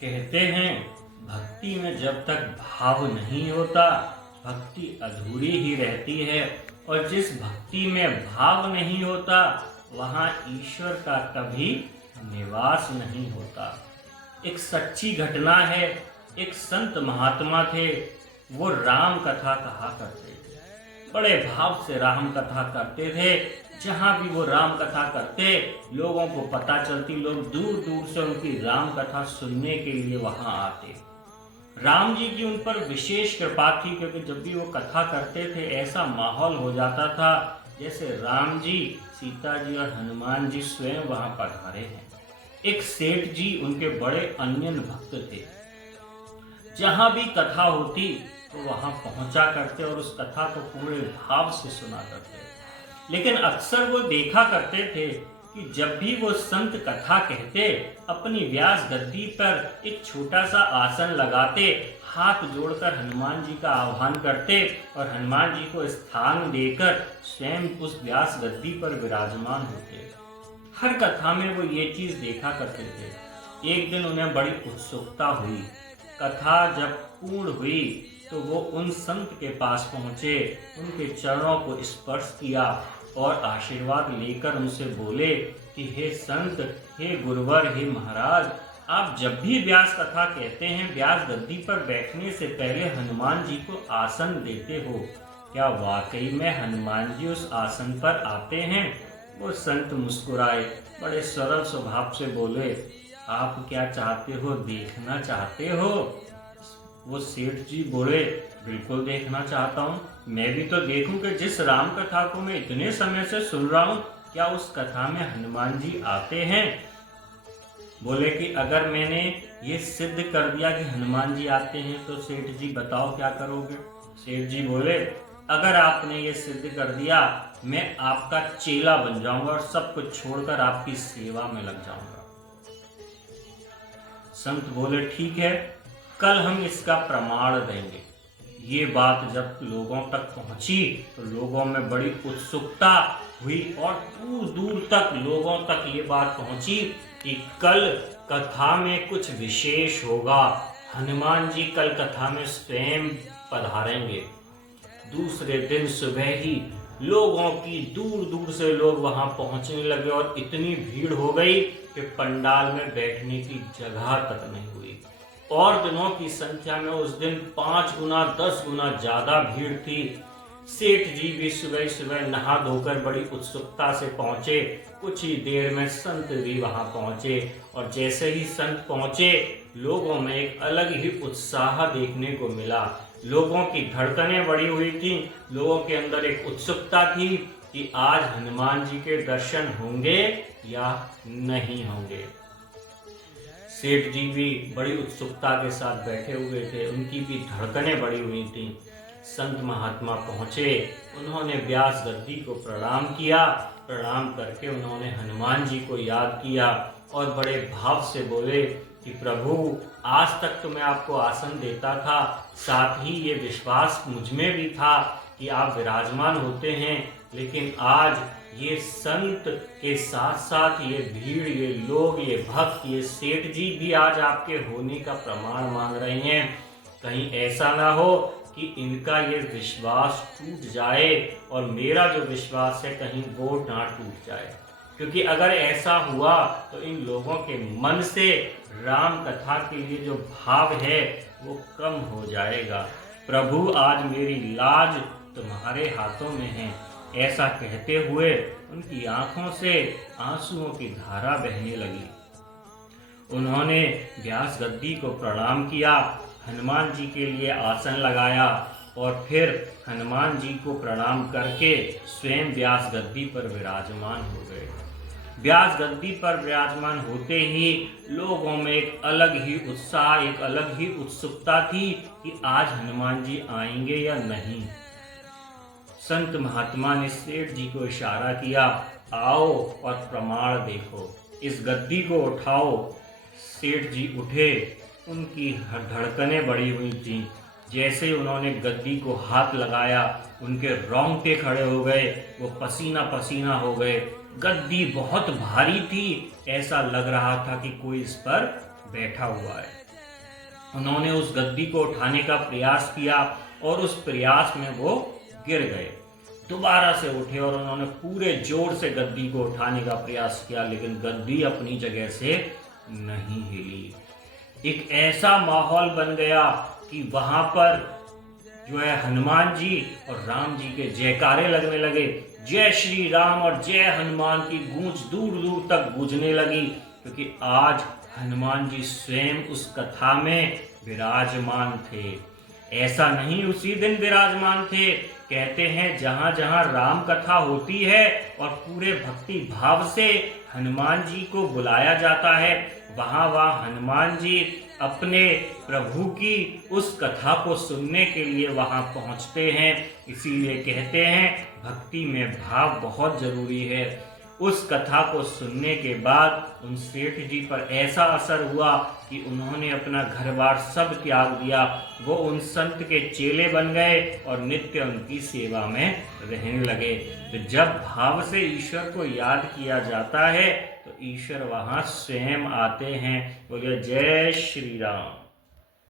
कहते हैं भक्ति में जब तक भाव नहीं होता भक्ति अधूरी ही रहती है और जिस भक्ति में भाव नहीं होता वहाँ ईश्वर का कभी निवास नहीं होता। एक सच्ची घटना है, एक संत महात्मा थे, वो राम कथा कहा करते थे, बड़े भाव से राम कथा करते थे। जहाँ भी वो राम कथा करते लोगों को पता चलती, लोग दूर दूर से उनकी राम कथा सुनने के लिए वहां आते। राम जी की उन पर विशेष कृपा थी क्योंकि जब भी वो कथा करते थे ऐसा माहौल हो जाता था जैसे राम जी, सीता जी और हनुमान जी स्वयं वहां पधारे हैं। एक सेठ जी उनके बड़े अन्यन भक्त थे, जहां भी कथा होती तो वहां पहुंचा करते और उस कथा को पूरे भाव से सुना करते। लेकिन अक्सर वो देखा करते थे कि जब भी वो संत कथा कहते अपनी व्यास गद्दी पर एक छोटा सा आसन लगाते, हाथ जोड़कर हनुमान जी का आह्वान करते और हनुमान जी को स्थान देकर स्वयं उस व्यास गद्दी पर विराजमान होते। हर कथा में वो ये चीज देखा करते थे। एक दिन उन्हें बड़ी उत्सुकता हुई। कथा जब पूर्ण हुई तो वो उन संत के पास पहुंचे, उनके चरणों को स्पर्श किया और आशीर्वाद लेकर उनसे बोले कि हे संत, हे गुरुवर, हे महाराज, आप जब भी व्यास कथा कहते हैं व्यास गद्दी पर बैठने से पहले हनुमान जी को आसन देते हो, क्या वाकई में हनुमान जी उस आसन पर आते हैं? वो संत मुस्कुराए, बड़े सरल स्वभाव से बोले, आप क्या चाहते हो, देखना चाहते हो? वो सेठ जी बोले, बिल्कुल देखना चाहता हूँ। मैं भी तो देखूं कि जिस राम कथा को मैं इतने समय से सुन रहा हूँ क्या उस कथा में हनुमान जी आते हैं? बोले कि अगर मैंने ये सिद्ध कर दिया कि हनुमान जी आते हैं तो सेठ जी बताओ क्या करोगे? सेठ जी बोले, अगर आपने ये सिद्ध कर दिया मैं आपका चेला बन जाऊंगा और सब कुछ छोड़कर आपकी सेवा में लग जाऊंगा। संत बोले, ठीक है, कल हम इसका प्रमाण देंगे। ये बात जब लोगों तक पहुंची तो लोगों में बड़ी उत्सुकता हुई और दूर दूर तक लोगों तक ये बात पहुंची कि कल कथा में कुछ विशेष होगा, हनुमान जी कल कथा में स्वयं पधारेंगे। दूसरे दिन सुबह ही लोगों की दूर दूर से लोग वहां पहुंचने लगे और इतनी भीड़ हो गई कि पंडाल में बैठने की जगह तक नहीं हुई। और दिनों की संख्या में उस दिन 5 गुना 10 गुना ज्यादा भीड़ थी। सेठ जी भी सुबह सुबह नहा धोकर बड़ी उत्सुकता से पहुंचे। कुछ ही देर में संत भी वहां पहुंचे और जैसे ही संत पहुंचे लोगों में एक अलग ही उत्साह देखने को मिला। लोगों की धड़कनें बढ़ी हुई थी, लोगों के अंदर एक उत्सुकता थी कि आज हनुमान जी के दर्शन होंगे या नहीं होंगे। सेठ जी भी बड़ी उत्सुकता के साथ बैठे हुए थे, उनकी भी धड़कनें बढ़ी हुई थीं। संत महात्मा पहुंचे, उन्होंने व्यास गद्दी को प्रणाम किया। प्रणाम करके उन्होंने हनुमान जी को याद किया और बड़े भाव से बोले कि प्रभु, आज तक तो मैं आपको आसन देता था, साथ ही ये विश्वास मुझ में भी था कि आप विराजमान होते हैं, लेकिन आज ये संत के साथ साथ ये भीड़, ये लोग, ये भक्त, ये सेठ जी भी आज आपके होने का प्रमाण मांग रहे हैं। कहीं ऐसा ना हो कि इनका ये विश्वास टूट जाए और मेरा जो विश्वास है कहीं वो ना टूट जाए, क्योंकि अगर ऐसा हुआ तो इन लोगों के मन से राम कथा के लिए जो भाव है वो कम हो जाएगा। प्रभु, आज मेरी लाज तुम्हारे हाथों में है। ऐसा कहते हुए उनकी आंखों से आंसुओं की धारा बहने लगी। उन्होंने व्यास गद्दी को प्रणाम किया, हनुमान जी के लिए आसन लगाया और फिर हनुमान जी को प्रणाम करके स्वयं व्यास गद्दी पर विराजमान हो गए। व्यास गद्दी पर विराजमान होते ही लोगों में एक अलग ही उत्साह, एक अलग ही उत्सुकता थी कि आज हनुमान जी आएंगे या नहीं। संत महात्मा ने सेठ जी को इशारा किया, आओ और प्रमाण देखो, इस गद्दी को उठाओ। सेठ जी उठे, उनकी धड़कनें बढ़ी हुई थीं। जैसे उन्होंने गद्दी को हाथ लगाया उनके रोंगटे खड़े हो गए, वो पसीना पसीना हो गए। गद्दी बहुत भारी थी, ऐसा लग रहा था कि कोई इस पर बैठा हुआ है। उन्होंने उस गद्दी को उठाने का प्रयास किया और उस प्रयास में वो गिर गए। दोबारा से उठे और उन्होंने पूरे जोर से गद्दी को उठाने का प्रयास किया, लेकिन गद्दी अपनी जगह से नहीं हिली। एक ऐसा माहौल बन गया कि वहां पर जो है हनुमान जी और राम जी के जयकारे लगने लगे। जय श्री राम और जय हनुमान की गूंज दूर दूर तक गूंजने लगी, क्योंकि आज हनुमान जी स्वयं उस कथा में विराजमान थे। ऐसा नहीं उसी दिन विराजमान थे, कहते हैं जहां जहां राम कथा होती है और पूरे भक्ति भाव से हनुमान जी को बुलाया जाता है, वहां वहां हनुमान जी अपने प्रभु की उस कथा को सुनने के लिए वहां पहुंचते हैं। इसीलिए कहते हैं भक्ति में भाव बहुत जरूरी है। उस कथा को सुनने के बाद उन सेठ जी पर ऐसा असर हुआ कि उन्होंने अपना घर बार सब त्याग दिया। वो उन संत के चेले बन गए और नित्य उनकी सेवा में रहने लगे। तो जब भाव से ईश्वर को याद किया जाता है तो ईश्वर वहाँ स्वयं आते हैं। बोलिए जय श्री राम।